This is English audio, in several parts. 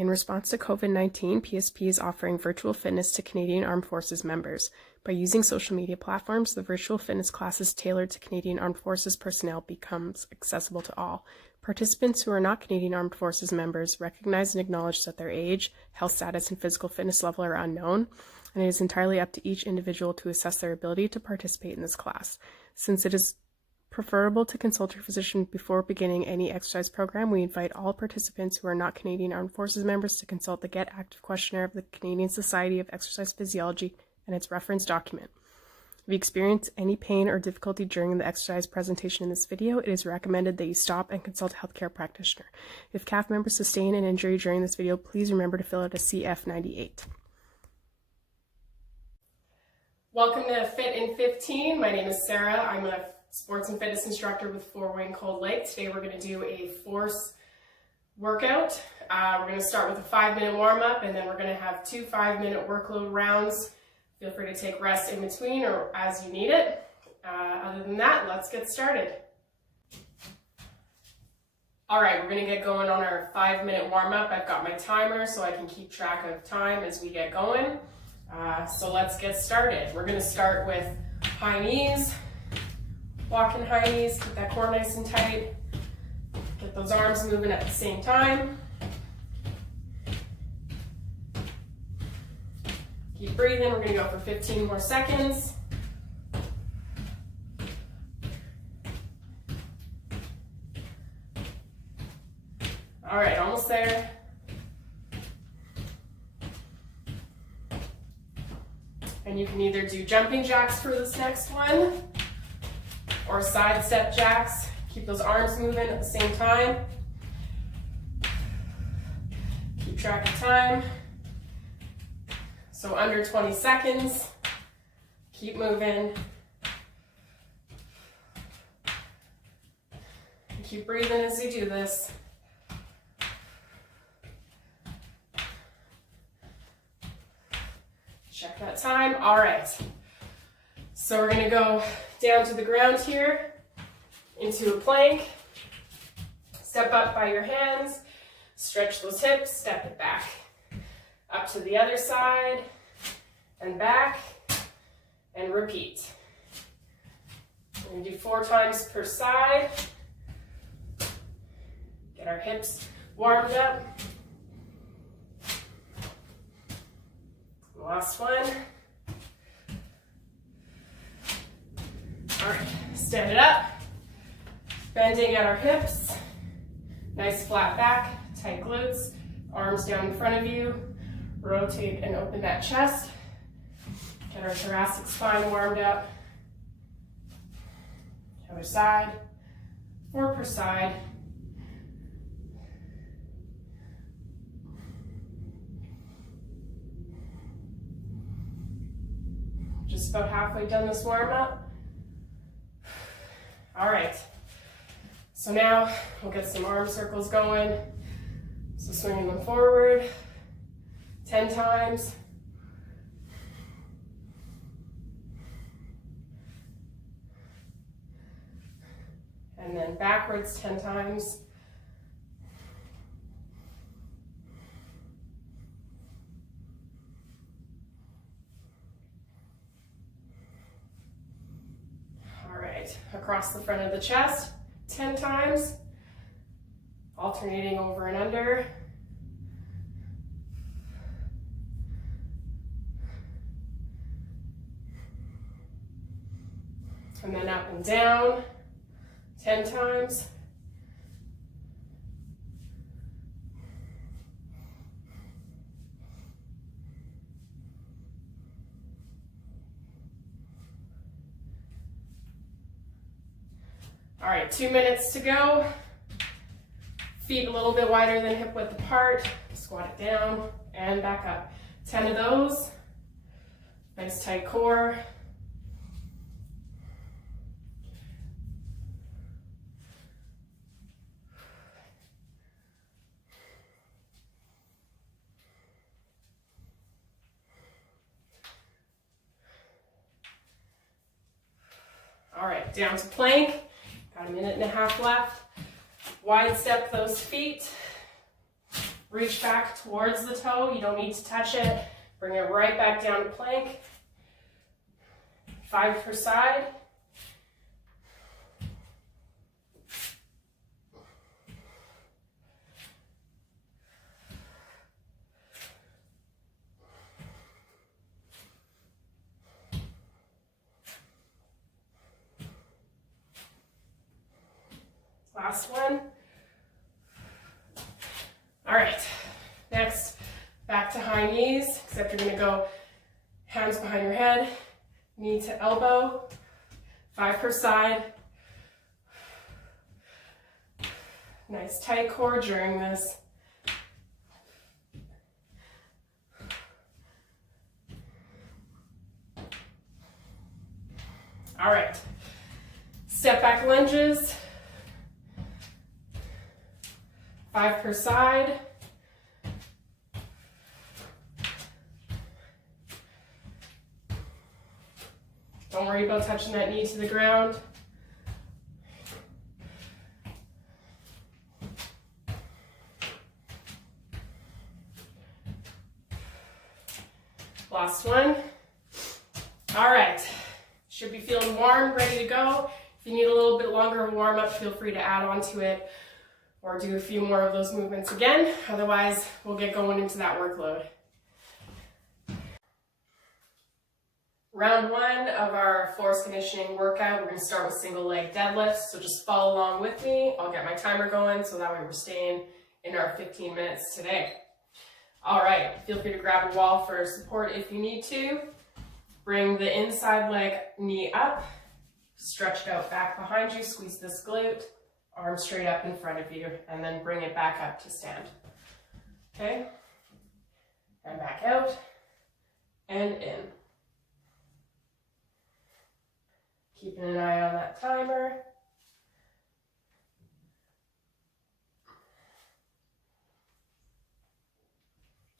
In response to COVID-19, PSP is offering virtual fitness to Canadian Armed Forces members. By using social media platforms, the virtual fitness classes tailored to Canadian Armed Forces personnel becomes accessible to all. Participants who are not Canadian Armed Forces members recognize and acknowledge that their age, health status, and physical fitness level are unknown, and it is entirely up to each individual to assess their ability to participate in this class. Since it is preferable to consult your physician before beginning any exercise program, we invite all participants who are not Canadian Armed Forces members to consult the Get Active Questionnaire of the Canadian Society of Exercise Physiology and its reference document. If you experience any pain or difficulty during the exercise presentation in this video, it is recommended that you stop and consult a healthcare practitioner. If CAF members sustain an injury during this video, please remember to fill out a CF98. Welcome to Fit in 15. My name is Sara. I'm a sports and fitness instructor with Fort Wayne Cold Lake. Today we're going to do a force workout. We're going to start with a 5-minute warm-up, and then we're going to have 2 5-minute workload rounds. Feel free to take rest in between or as you need it. Other than that, let's get started. All right, we're going to get going on our 5-minute warm-up. I've got my timer so I can keep track of time as we get going. So let's get started. We're going to start with high knees. Walking high knees, keep that core nice and tight. Get those arms moving at the same time. Keep breathing. We're going to go for 15 more seconds. All right, almost there. And you can either do jumping jacks for this next one, or side step jacks. Keep those arms moving at the same time. Keep track of time. So under 20 seconds. Keep moving. Keep breathing as you do this. Check that time. All right. So we're going to go down to the ground here, into a plank. Step up by your hands, stretch those hips, step it back. Up to the other side, and back, and repeat. We're going to do 4 times per side. Get our hips warmed up. Last one. All right, stand it up, bending at our hips, nice flat back, tight glutes, arms down in front of you, rotate and open that chest, get our thoracic spine warmed up. Other side, 4 per side. Just about halfway done this warm up. All right, so now we'll get some arm circles going. So swinging them forward 10 times. And then backwards 10 times. Across the front of the chest 10 times, alternating over and under. And then up and down 10 times. All right, 2 minutes to go. Feet a little bit wider than hip width apart. Squat it down and back up. 10 of those. Nice tight core. All right, down to plank. Got a minute and a half left. Wide step those feet. Reach back towards the toe. You don't need to touch it. Bring it right back down to plank. 5 per side. Last one. All right, next, back to high knees, except you're gonna go hands behind your head, knee to elbow, 5 per side. Nice tight core during this. All right, step back lunges. 5 per side. Don't worry about touching that knee to the ground. Last one. All right, should be feeling warm, ready to go. If you need a little bit longer of a warm up, feel free to add on to it or do a few more of those movements again. Otherwise, we'll get going into that workload. Round 1 of our force conditioning workout, we're going to start with single leg deadlifts. So just follow along with me. I'll get my timer going so that way we're staying in our 15 minutes today. All right, feel free to grab a wall for support if you need to. Bring the inside leg knee up, stretch it out back behind you, squeeze this glute. Arm straight up in front of you, and then bring it back up to stand. Okay? And back out, and in. Keeping an eye on that timer.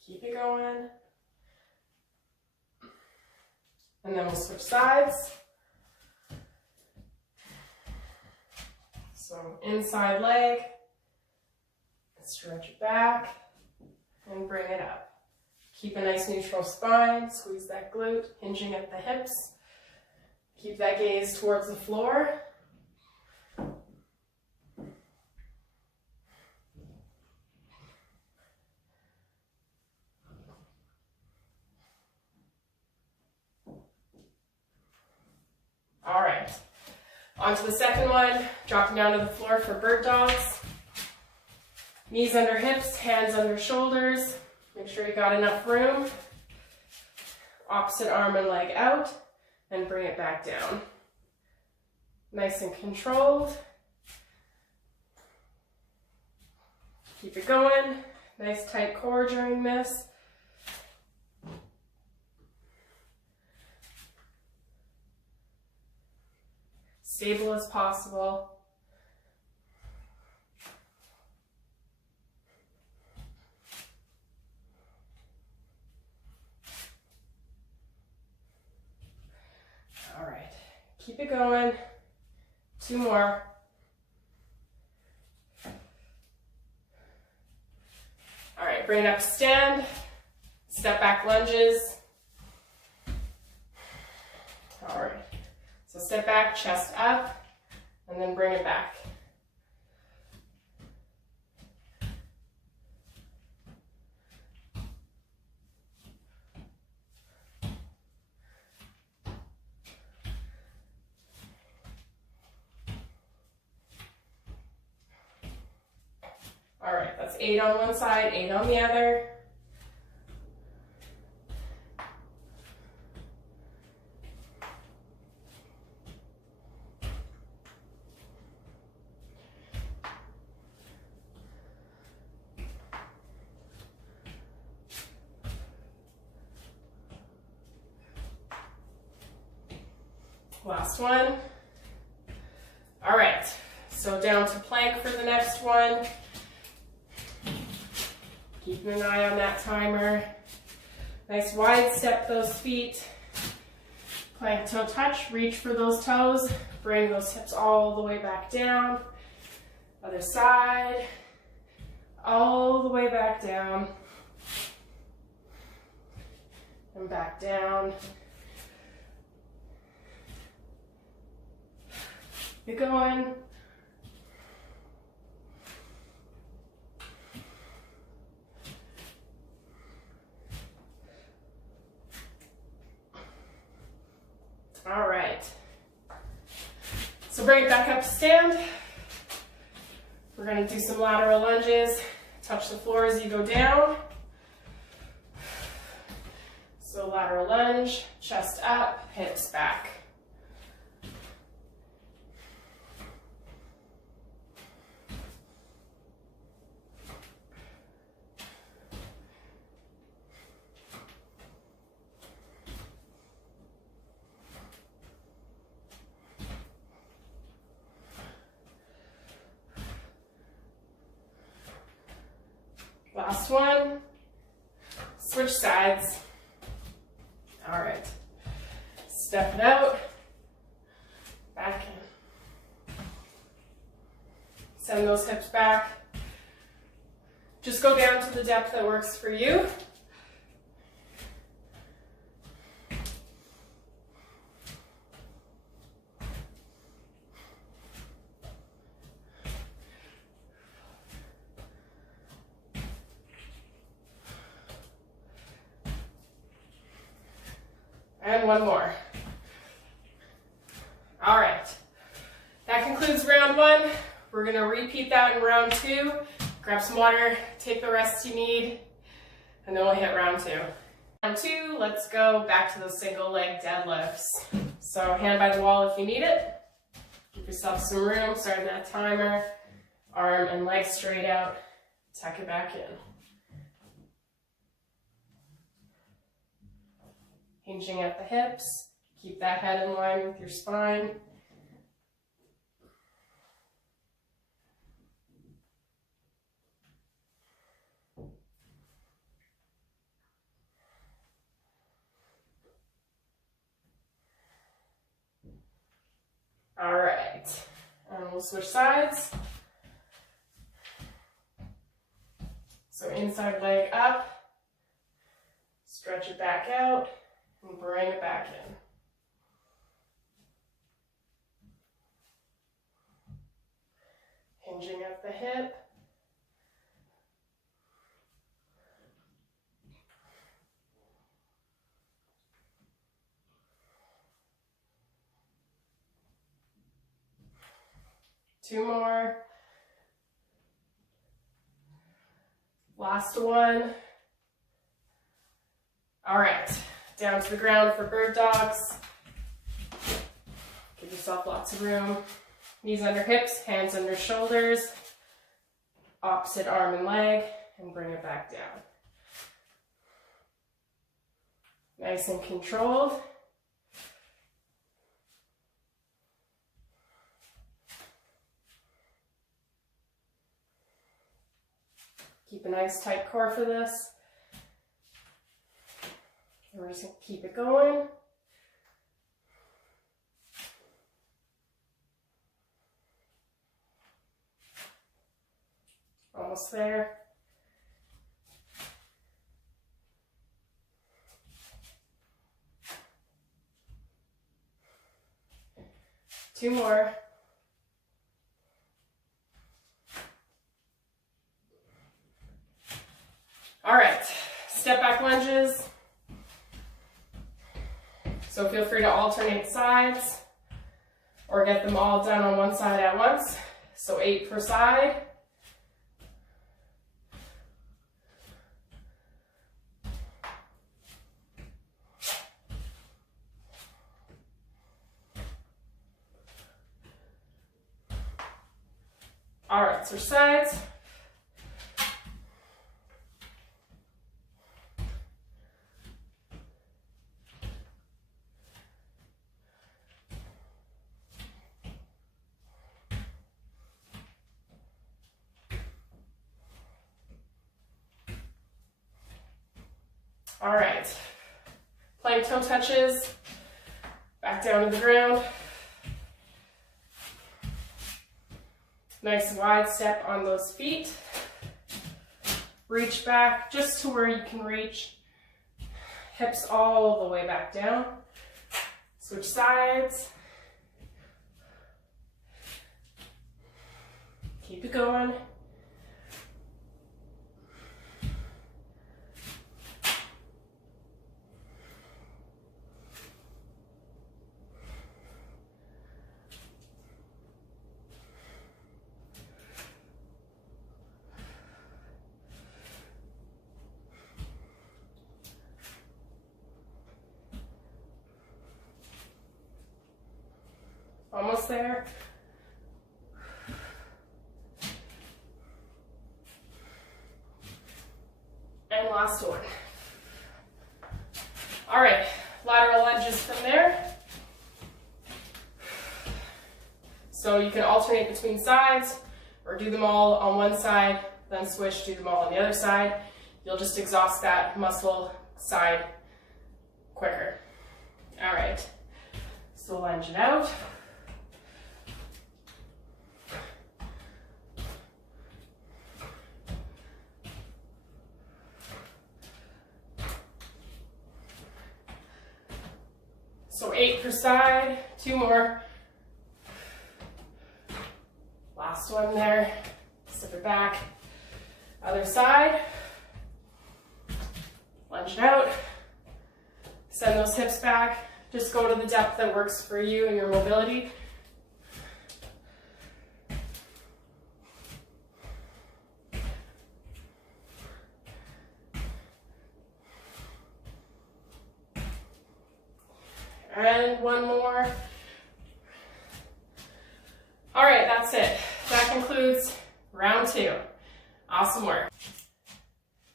Keep it going. And then we'll switch sides. So inside leg, stretch it back, and bring it up. Keep a nice neutral spine, squeeze that glute, hinging at the hips. Keep that gaze towards the floor. All right. On to the second one, dropping down to the floor for bird dogs. Knees under hips, hands under shoulders. Make sure you got enough room. Opposite arm and leg out, and bring it back down. Nice and controlled. Keep it going. Nice tight core during this. Stable as possible. All right, keep it going. 2 more. All right, bring it up to stand. Step back lunges. All right. So step back, chest up, and then bring it back. All right, that's 8 on one side, 8 on the other. Last one. All right, so down to plank for the next one. Keeping an eye on that timer. Nice wide step those feet. Plank toe touch, reach for those toes. Bring those hips all the way back down. Other side. all the way back down. And back down. Keep going. All right. So bring it back up to stand. We're going to do some lateral lunges. Touch the floor as you go down. So lateral lunge, chest up, hips back. Last one. Switch sides. All right. Step it out. Back in. Send those hips back. Just go down to the depth that works for you. And one more. All right. That concludes round one. We're going to repeat that in round two. Grab some water, take the rest you need, and then we'll hit round two. Round two, let's go back to those single leg deadlifts. So hand by the wall if you need it. Give yourself some room, starting that timer. Arm and leg straight out. Tuck it back in. Hinging at the hips, keep that head in line with your spine. All right, and we'll switch sides. So inside leg up, stretch it back out. And bring it back in. Hinging at the hip. Two more. Last one. All right. Down to the ground for bird dogs. Give yourself lots of room. Knees under hips, hands under shoulders. Opposite arm and leg, and bring it back down. Nice and controlled. Keep a nice tight core for this. And we're just going to keep it going. Almost there. Two more. All right, step back lunges. So feel free to alternate sides or get them all done on one side at once. So 8 per side. All right, switch sides. All right, plank toe touches, back down to the ground. Nice wide step on those feet. reach back just to where you can reach. Hips all the way back down. Switch sides. Keep it going. Almost there. And last one. All right, lateral lunges from there. So you can alternate between sides or do them all on one side, then switch, do them all on the other side. You'll just exhaust that muscle side quicker. All right, so lunge it out. So 8 per side, 2 more. Last one there, step it back. Other side, lunge it out. Send those hips back. Just go to the depth that works for you and your mobility. And one more. All right, that's it. That concludes round 2. Awesome work.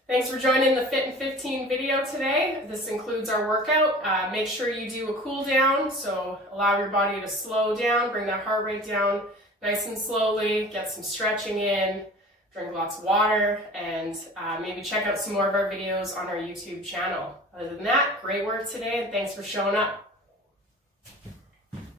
Thanks for joining the Fit in 15 video today. This includes our workout. Make sure you do a cool down, so allow your body to slow down, bring that heart rate down nice and slowly, get some stretching in, drink lots of water, and maybe check out some more of our videos on our YouTube channel. Other than that, great work today, and thanks for showing up.